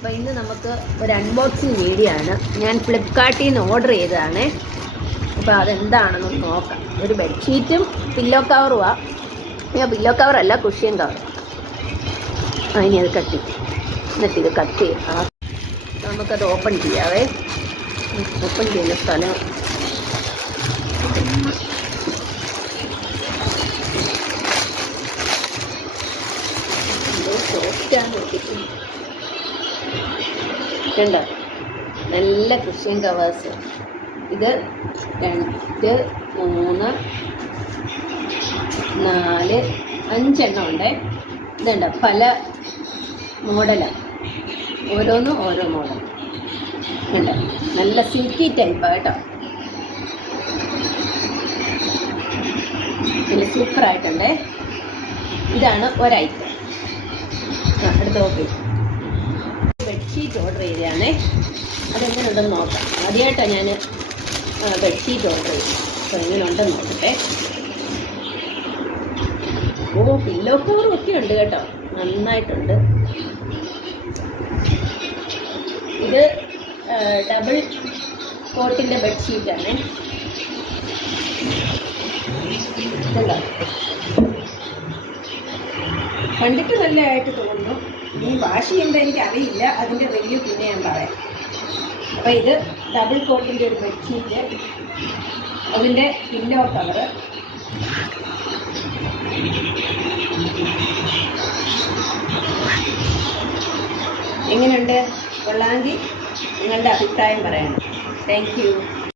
അപ്പോൾ ഇന്ന് നമുക്ക് ഒരു അൺബോക്സിങ് വീഡിയോ ആണ്. ഞാൻ ഫ്ലിപ്കാർട്ടിൽ നിന്ന് ഓർഡർ ചെയ്തതാണ്. അപ്പോൾ അതെന്താണെന്ന് നോക്കാം. ഒരു ബെഡ്ഷീറ്റും പില്ലോ കവറുമാണ്. പില്ലോ കവറല്ല, കുഷ്യൻ കവർ. ഇനി അത് എന്നിട്ടിത് കട്ട് ചെയ്യാം. നമുക്കത് ഓപ്പൺ ചെയ്യാവേ. ഓപ്പൺ ചെയ്യുന്ന സ്ഥലം കണ്ടോ, നല്ല കുഷ്യൻ കവേഴ്സ്. ഇത് 2, 3, 4, 5 എണ്ണം ഉണ്ട്. ഇതുണ്ട്, പല മോഡലാണ്, ഓരോന്നും ഓരോ മോഡൽ. കണ്ടോ, നല്ല സിൽക്കി ടൈപ്പാണ് കേട്ടോ. നല്ല സൂപ്പറായിട്ടുണ്ട്. ഇതാണ് ഒരൈറ്റം. അടുത്ത ഓക്കെ, ബെഡ്ഷീറ്റ് ഓർഡർ ചെയ്തതാണേ. അതെങ്ങനെ ഉണ്ടെന്ന് നോക്കാം. ആദ്യമായിട്ടാണ് ഞാൻ ബെഡ്ഷീറ്റ് ഓർഡർ ചെയ്തത്. അപ്പോൾ എങ്ങനെ ഉണ്ടെന്ന് നോക്കട്ടെ. പില്ലോ കവറും ഒക്കെ ഉണ്ട് കേട്ടോ, നന്നായിട്ടുണ്ട്. ഇത് ഡബിൾ കോട്ടിൻ്റെ ബെഡ്ഷീറ്റാണ്. ഇതല്ല, കണ്ടിട്ട് നല്ലതായിട്ട് തോന്നുന്നു. ഈ വാഷ് ചെയ്യുമ്പോൾ എനിക്കറിയില്ല, അതിൻ്റെ റിവ്യൂ പിന്നെ ഞാൻ പറയാം. അപ്പോൾ ഇത് ഡബിൾ കോട്ടിൻ്റെ ഒരു ബെഡ്ഷീറ്റ്, അതിൻ്റെ പില്ലോ കവറ്. എങ്ങനെയുണ്ട്? കൊള്ളാമെങ്കിൽ നിങ്ങളുടെ അഭിപ്രായം പറയണം. Thank you.